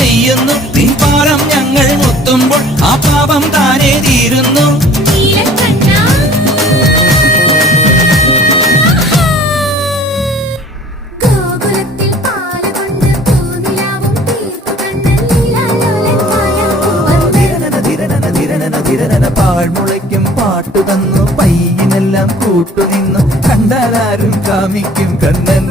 ചെയ്യുന്നു. നീ പാരം ഞങ്ങൾ മുത്തുമ്പോൾ ആ പാപം താനേ തീരുന്നു. പാഴ്മുളയ്ക്കും പാട്ടു തന്നു, പയ്യനെല്ലാം കൂട്ടുനിന്നു, കണ്ടാലാരും കാമിക്കും കണ്ണൻ.